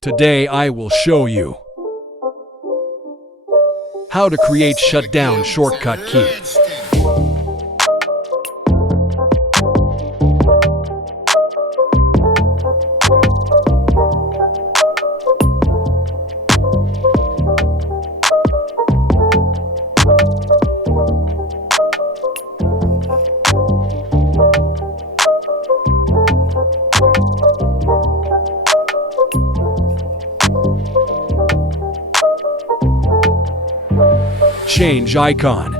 Today I will show you how to create shutdown shortcut key. Change icon.